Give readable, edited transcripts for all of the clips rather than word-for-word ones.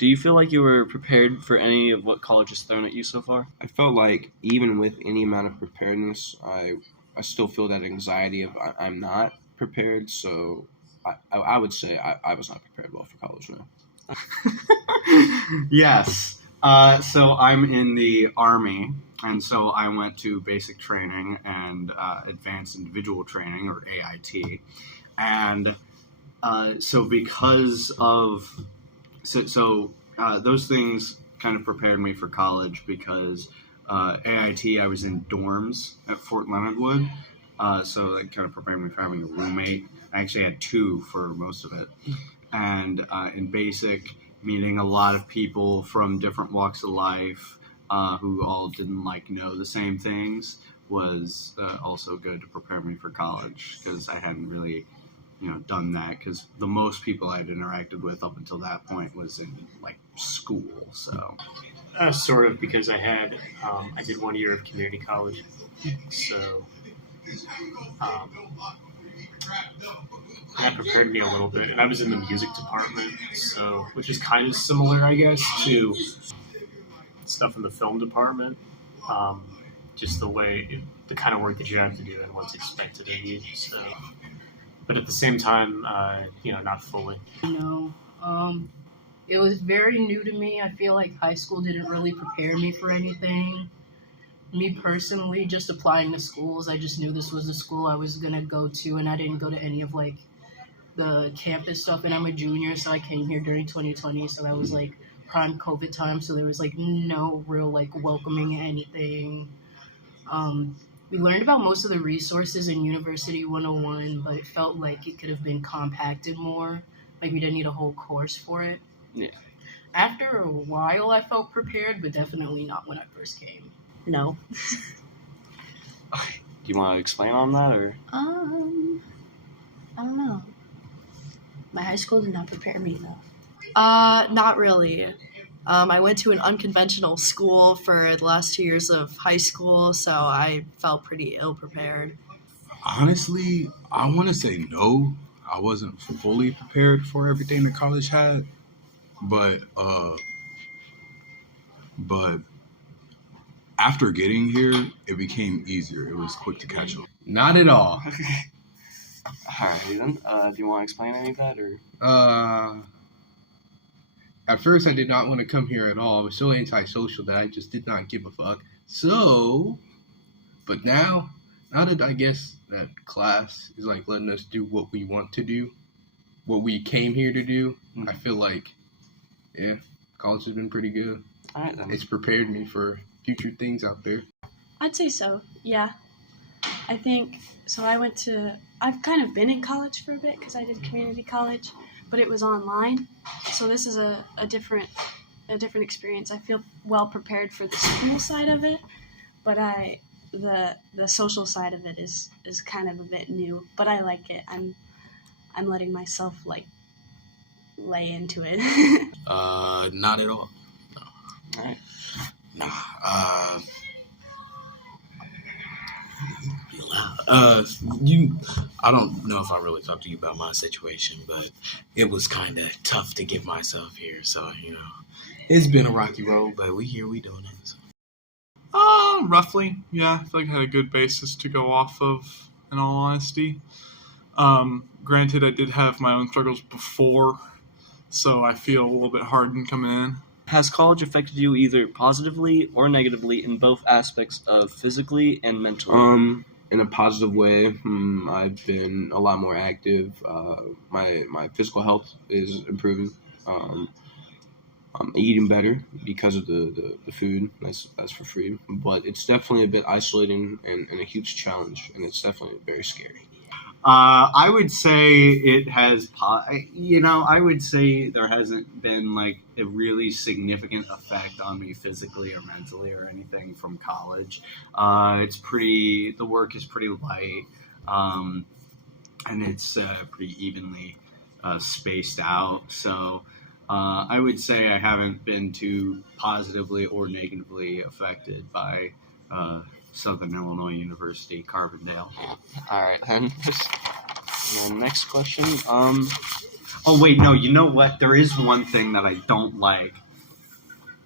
Do you feel like you were prepared for any of what college has thrown at you so far? I felt like even with any amount of preparedness, I still feel that anxiety of I'm not prepared. So I would say I was not prepared well for college now. Yes. So I'm in the Army, and so I went to basic training and advanced individual training, or AIT. And so because of those things kind of prepared me for college because AIT, I was in dorms at Fort Leonard Wood, so that kind of prepared me for having a roommate. I actually had two for most of it. And in basic, meeting a lot of people from different walks of life who all didn't know the same things was also good to prepare me for college because I hadn't really done that because the most people I'd interacted with up until that point was in school. So sort of, because I did 1 year of community college, so that prepared me a little bit, and I was in the music department, so which is kind of similar, I guess, to stuff in the film department. Just the kind of work that you have to do and what's expected of you. So, but at the same time, not fully. No, it was very new to me. I feel like high school didn't really prepare me for anything. Me personally, just applying to schools, I just knew this was the school I was gonna go to, and I didn't go to any of the campus stuff. And I'm a junior, so I came here during 2020, so that was prime COVID time. So there was no real welcoming anything. We learned about most of the resources in University 101, but it felt like it could have been compacted more. We didn't need a whole course for it. Yeah. After a while, I felt prepared, but definitely not when I first came. No. Do you want to explain on that, or? I don't know. My high school did not prepare me though. Not really. I went to an unconventional school for the last 2 years of high school, so I felt pretty ill prepared. Honestly, I want to say no. I wasn't fully prepared for everything that college had, but after getting here, it became easier. It was quick to catch up. Not at all. Alright then. Do you want to explain any of that, or? At first, I did not want to come here at all. I was so antisocial that I just did not give a fuck. So, but now that I guess that class is letting us do what we want to do, what we came here to do, I feel like, yeah, college has been pretty good. Alright then. It's prepared me for future things out there. I'd say so, yeah. I think, so I've kind of been in college for a bit because I did community college, but it was online. So this is a different experience. I feel well prepared for the school side of it, but the social side of it is kind of a bit new, but I like it. I'm letting myself lay into it. Not at all. No. All right. Nah. I don't know if I really talked to you about my situation, but it was kind of tough to get myself here. So, it's been a rocky road, but we doing it. So. Roughly, yeah. I feel like I had a good basis to go off of, in all honesty. Granted, I did have my own struggles before, so I feel a little bit hardened coming in. Has college affected you either positively or negatively in both aspects of physically and mentally? In a positive way, I've been a lot more active. My physical health is improving. I'm eating better because of the food that's for free. But it's definitely a bit isolating and a huge challenge, and it's definitely very scary. I would say it has, I would say there hasn't been a really significant effect on me physically or mentally or anything from college. The work is pretty light, and it's pretty evenly spaced out. So I would say I haven't been too positively or negatively affected by Southern Illinois University, Carbondale. All right, then. The next question. Oh wait, no. You know what? There is one thing that I don't like.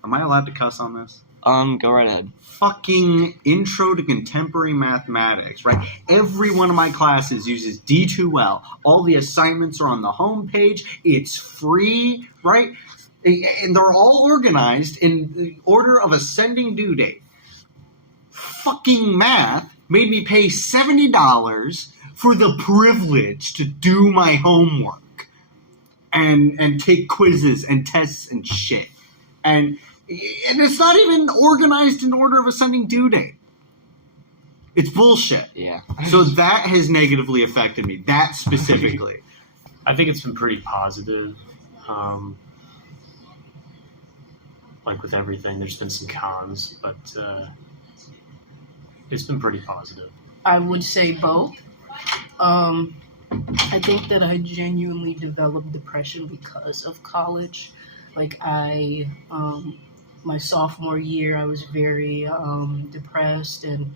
Am I allowed to cuss on this? Go right ahead. Fucking Intro to Contemporary Mathematics, right? Every one of my classes uses D2L. All the assignments are on the home page. It's free, right? And they're all organized in the order of ascending due date. Fucking math made me pay $70 for the privilege to do my homework and take quizzes and tests and shit. And it's not even organized in order of ascending due date. It's bullshit. Yeah. So that has negatively affected me. That specifically. I think it's been pretty positive. Like with everything, there's been some cons, but it's been pretty positive. I would say both. I think that I genuinely developed depression because of college. Like my sophomore year, I was very depressed, and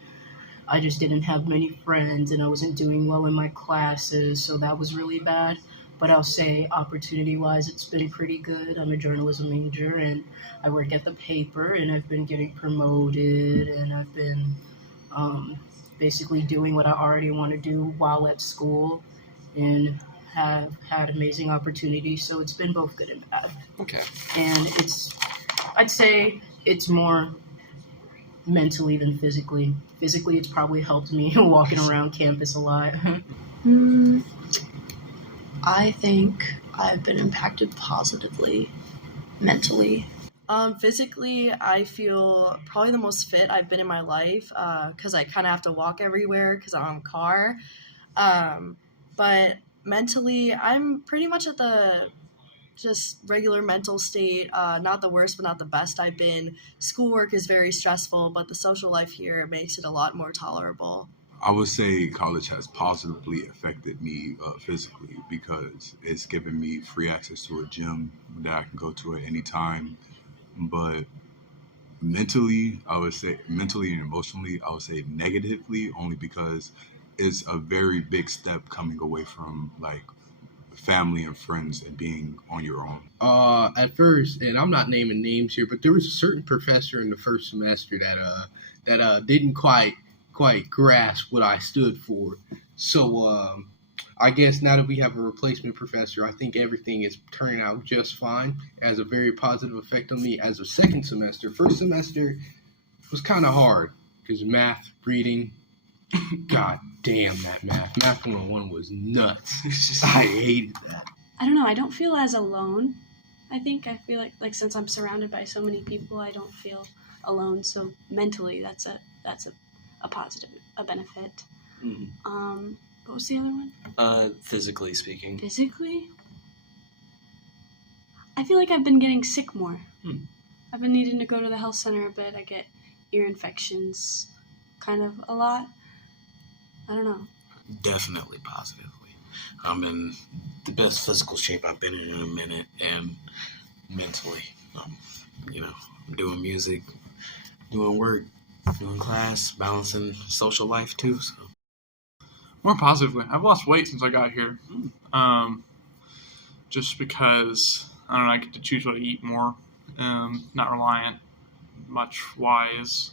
I just didn't have many friends, and I wasn't doing well in my classes, so that was really bad. But I'll say opportunity-wise, it's been pretty good. I'm a journalism major, and I work at the paper, and I've been getting promoted, and I've been basically doing what I already want to do while at school, and have had amazing opportunities. So it's been both good and bad. Okay. And I'd say it's more mentally than physically. Physically, it's probably helped me walking around campus a lot. I think I've been impacted positively mentally. Physically, I feel probably the most fit I've been in my life because I kind of have to walk everywhere because I'm in a car. But mentally, I'm pretty much at the just regular mental state, not the worst, but not the best I've been. Schoolwork is very stressful, but the social life here makes it a lot more tolerable. I would say college has positively affected me physically because it's given me free access to a gym that I can go to at any time. But mentally, mentally and emotionally, I would say negatively, only because it's a very big step coming away from like family and friends and being on your own. At first, and I'm not naming names here, but there was a certain professor in the first semester that didn't quite grasp what I stood for. So I guess now that we have a replacement professor, I think everything is turning out just fine. It has a very positive effect on me as a second semester. First semester was kind of hard because math, reading, god damn that math. Math 101 was nuts. I hated that. I don't know. I don't feel as alone. I feel like since I'm surrounded by so many people, I don't feel alone. So mentally, that's a positive, a benefit. Mm-hmm. What was the other one? Physically speaking. Physically? I feel like I've been getting sick more. I've been needing to go to the health center a bit. I get ear infections kind of a lot. I don't know. Definitely positively. I'm in the best physical shape I've been in a minute, and mentally, I'm doing music, doing work, doing class, balancing social life too. So more positively, I've lost weight since I got here. Just because I get to choose what I eat more, not reliant much wise.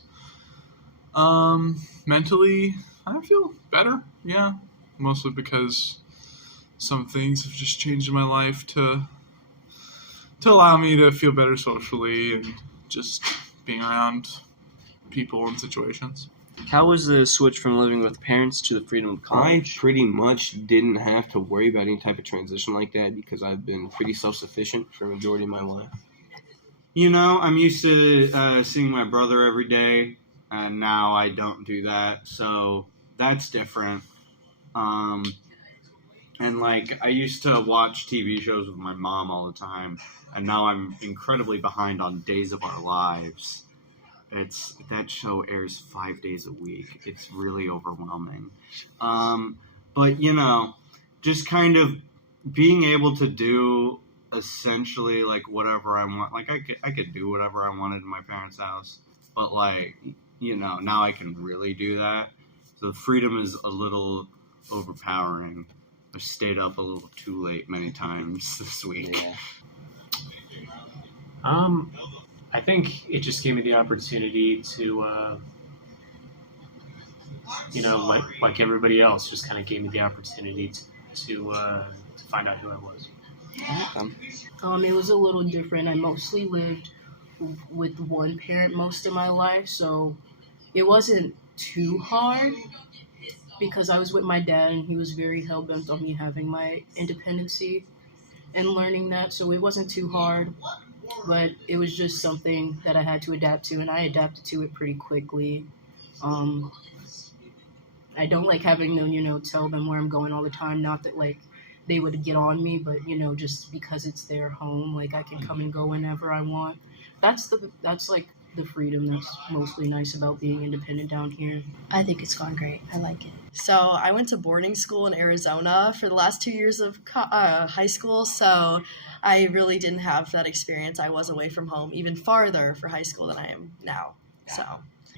Mentally, I feel better. Yeah, mostly because some things have just changed in my life to allow me to feel better socially and just being around people and situations. How was the switch from living with parents to the freedom of I college? pretty much didn't have to worry about any type of transition like that because I've been pretty self-sufficient for the majority of my life. I'm used to seeing my brother every day, and now I don't do that, so that's different. And I used to watch TV shows with my mom all the time, and now I'm incredibly behind on Days of Our Lives. That show airs 5 days a week. It's really overwhelming. But just kind of being able to do essentially whatever I want. I could do whatever I wanted in my parents' house, but now I can really do that. So the freedom is a little overpowering. I've stayed up a little too late many times this week. Yeah. I think it just gave me the opportunity to, like everybody else, just kind of gave me the opportunity to find out who I was. It was a little different. I mostly lived with one parent most of my life, so it wasn't too hard because I was with my dad and he was very hell-bent on me having my independency and learning that, so it wasn't too hard, but it was just something that I had to adapt to, and I adapted to it pretty quickly. I don't like having to, tell them where I'm going all the time, not that, like, they would get on me, but, just because it's their home, like, I can come and go whenever I want. That's like the freedom that's mostly nice about being independent down here. I think it's gone great. I like it. So I went to boarding school in Arizona for the last 2 years of high school, so I really didn't have that experience. I was away from home even farther for high school than I am now. So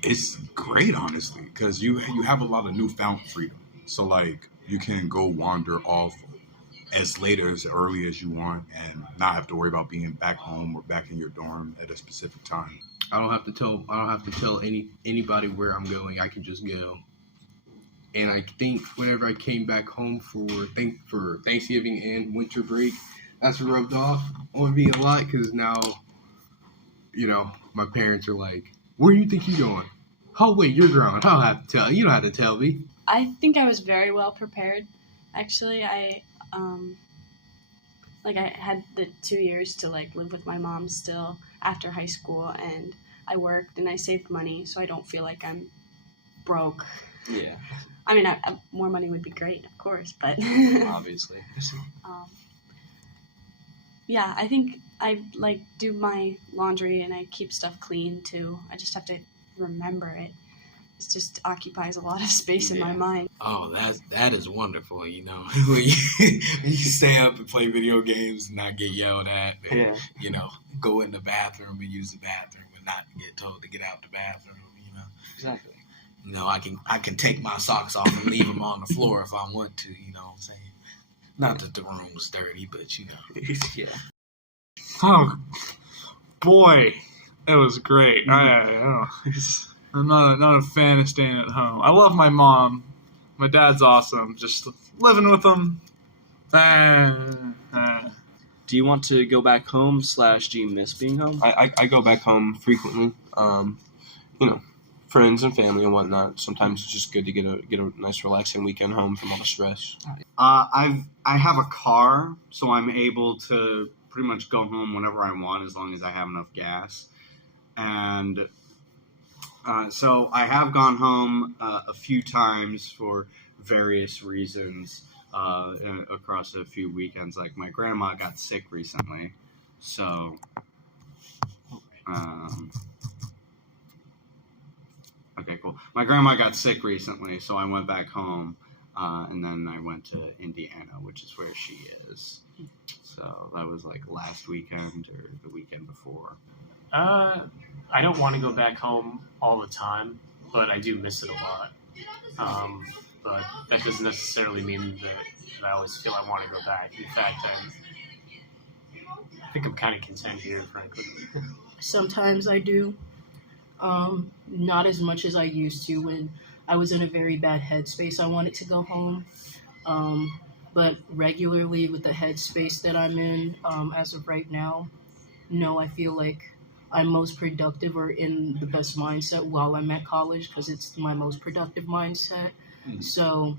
It's great, honestly, because you have a lot of newfound freedom. So, like, you can go wander off as late or as early as you want and not have to worry about being back home or back in your dorm at a specific time. I don't have to tell anybody where I'm going. I can just go. And I think whenever I came back home for Thanksgiving and winter break, that's rubbed off on me a lot because now, my parents are like, "Where do you think you're going?" "Oh, wait, you're grown. I don't have to tell you. You don't have to tell me." I think I was very well prepared. Actually, I had the 2 years to live with my mom still after high school, and I worked and I saved money, so I don't feel like I'm broke. Yeah. I mean, more money would be great, of course, but Obviously. yeah, I think I do my laundry and I keep stuff clean too. I just have to remember it. It just occupies a lot of space in my mind. Oh, that is wonderful, when you stay up and play video games and not get yelled at, and, go in the bathroom and use the bathroom and not get told to get out the bathroom, Exactly. I can take my socks off and leave them on the floor if I want to, you know what I'm saying? Not that the room was dirty, but Yeah. Oh, boy, it was great. I'm not a fan of staying at home. I love my mom. My dad's awesome. Just living with him. Do you want to go back home / do you miss being home? I go back home frequently. Friends and family and whatnot. Sometimes it's just good to get a nice relaxing weekend home from all the stress. I have a car, so I'm able to pretty much go home whenever I want as long as I have enough gas. And so I have gone home a few times for various reasons across a few weekends. Like my grandma got sick recently, so okay, cool. My grandma got sick recently, so I went back home, and then I went to Indiana, which is where she is. So that was like last weekend or the weekend before. I don't want to go back home all the time, but I do miss it a lot. But that doesn't necessarily mean that I always feel I want to go back. In fact, I think I'm kind of content here, frankly. Sometimes I do. Not as much as I used to when I was in a very bad headspace. I wanted to go home. But regularly with the headspace that I'm in as of right now, no, I feel like I'm most productive or in the best mindset while I'm at college because it's my most productive mindset. Mm-hmm. So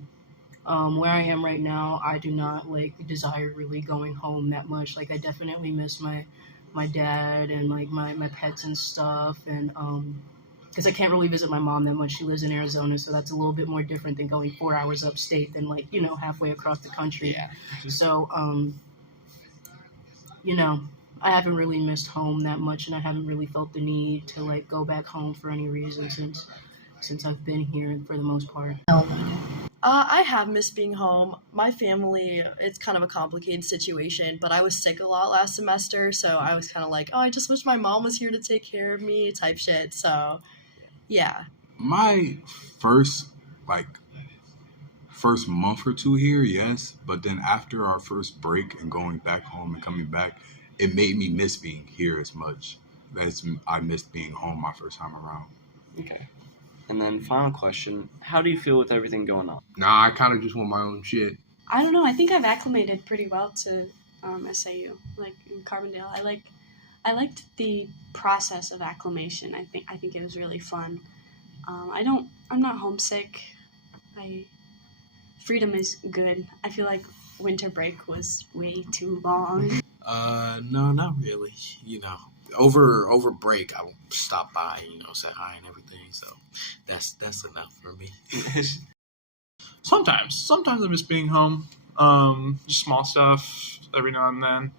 where I am right now, I do not desire really going home that much. I definitely miss my dad and my pets and stuff, and because I can't really visit my mom that much. She lives in Arizona, so that's a little bit more different than going 4 hours upstate than halfway across the country. Yeah. So I haven't really missed home that much, and I haven't really felt the need to go back home for any reason since I've been here for the most part. I have missed being home. My family, it's kind of a complicated situation, but I was sick a lot last semester, so I was kind of like, oh, I just wish my mom was here to take care of me type shit. So, yeah. My first, first month or two here, yes, but then after our first break and going back home and coming back, it made me miss being here as much as I missed being home my first time around. Okay. And then final question, how do you feel with everything going on? Nah, I kind of just want my own shit. I don't know. I think I've acclimated pretty well to SAU, like in Carbondale. I liked the process of acclimation. I think it was really fun. I'm not homesick. Freedom is good. I feel like winter break was way too long. No, not really. You know, over break, I will stop by, say hi and everything. So that's enough for me. Sometimes I miss being home. Just small stuff every now and then.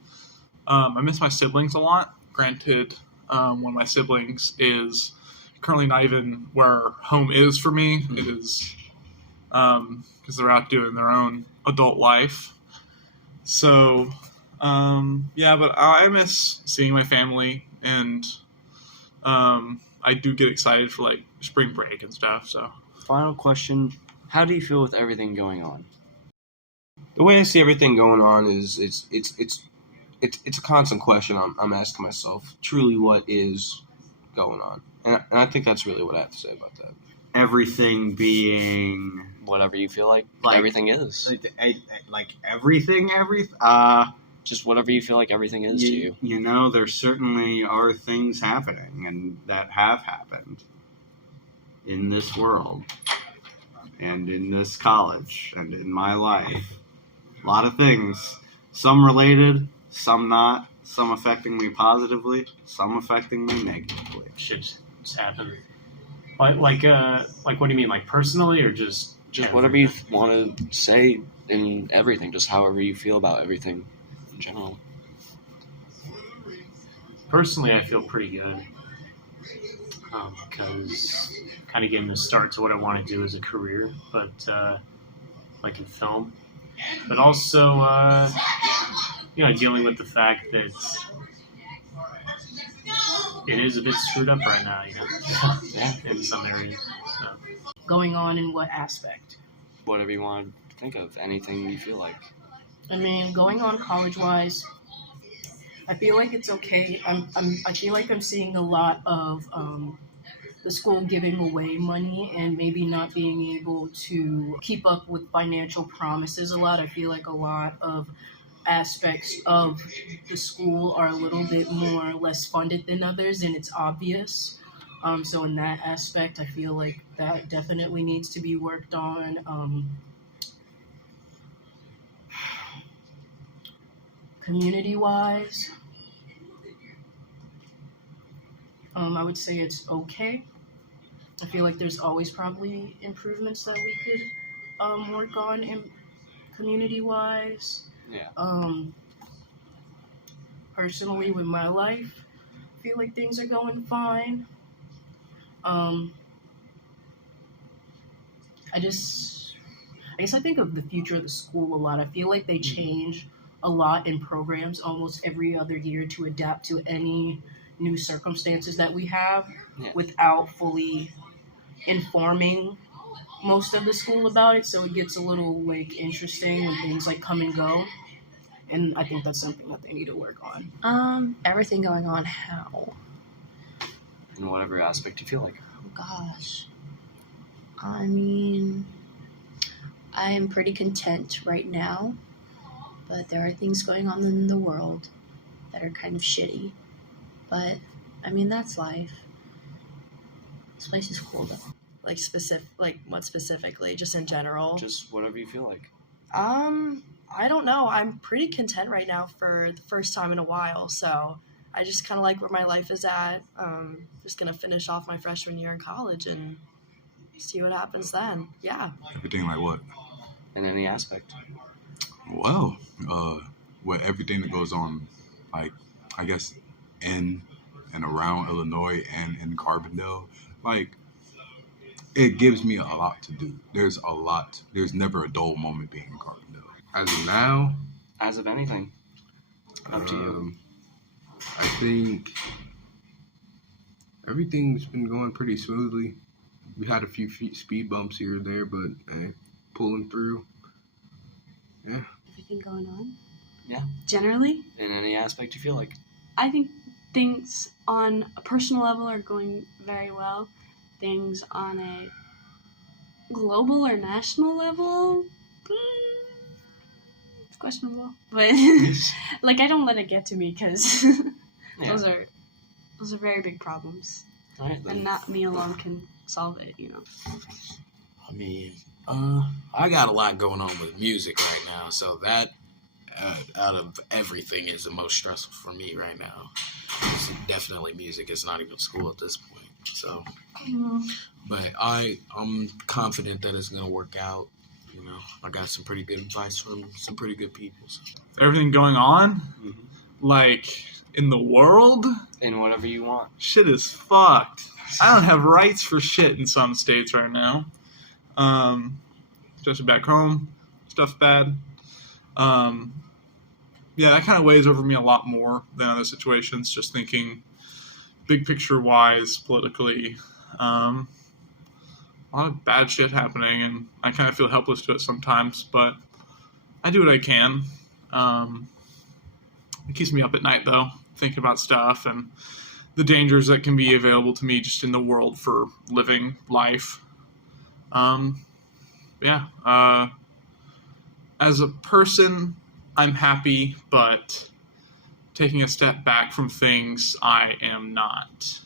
I miss my siblings a lot. Granted, one of my siblings is currently not even where home is for me. It is because they're out doing their own adult life. So, yeah, but I miss seeing my family, and I do get excited for like spring break and stuff. So, Final question, how do you feel with everything going on? The way I see everything going on is it's a constant question I'm asking myself. Truly, what is going on? And I think that's really what I have to say about that. Everything being Whatever you feel like everything is. like everything. Just whatever you feel like everything is to you. You know, there certainly are things happening and that have happened in this world and in this college and in my life. A lot of things, some related, some not, some affecting me positively, some affecting me negatively. Shit's happened. Like what do you mean? Like personally, or just Whatever you want to say in everything, just however you feel about everything in general. Personally, I feel pretty good because kind of getting a start to what I want to do as a career, but like in film, but also dealing with the fact that it is a bit screwed up right now, Yeah. in some areas. So. Going on in what aspect? Whatever you want to think of, anything you feel like. I mean, going on college-wise, I feel like it's okay. I feel like I'm seeing a lot of the school giving away money and maybe not being able to keep up with financial promises a lot. I feel like a lot of aspects of the school are a little bit more or less funded than others, and it's obvious. So in that aspect, I feel like that definitely needs to be worked on. Community-wise, I would say it's okay. I feel like there's always probably improvements that we could work on in community-wise. Yeah. Personally, with my life, I feel like things are going fine. I guess I think of the future of the school a lot. I feel like they change a lot in programs almost every other year to adapt to any new circumstances that we have without fully informing most of the school about it. So it gets a little interesting when things come and go. And I think that's something that they need to work on. Everything going on how? In whatever aspect you feel like. Oh gosh. I mean, I am pretty content right now, but there are things going on in the world that are kind of shitty. But I mean, that's life. This place is cool though. What specifically? Just in general? Just whatever you feel like. I don't know. I'm pretty content right now for the first time in a while, so I just kind of like where my life is at. Just gonna finish off my freshman year in college and see what happens then. Yeah. Everything like what? In any aspect. Well, with everything that goes on, like, I guess, in and around Illinois and in Carbondale, like, it gives me a lot to do. There's never a dull moment being in Carbondale. As of now, As of anything. Up to you. I think everything's been going pretty smoothly. We had a few speed bumps here and there, but pulling through. Yeah. Everything going on. Yeah. Generally, In any aspect you feel like. I think things on a personal level are going very well. Things on a global or national level, it's questionable. But like, I don't let it get to me because Yeah. those are very big problems, All right, then. and not me alone can solve it. I mean, I got a lot going on with music right now, so that out of everything is the most stressful for me right now. It's definitely music. It's not even school at this point. So, but I'm confident that it's gonna work out. I got some pretty good advice from some pretty good people. So. Everything going on, Mhm. like in the world, In whatever you want. shit is fucked. I don't have rights for shit in some states right now. Especially back home, stuff's bad. Yeah, that kind of weighs over me a lot more than other situations. Just thinking, big picture wise, politically, a lot of bad shit happening, and I kind of feel helpless to it sometimes. But I do what I can. It keeps me up at night though, thinking about stuff and the dangers that can be available to me just in the world for living life. As a person, I'm happy, but taking a step back from things, I am not.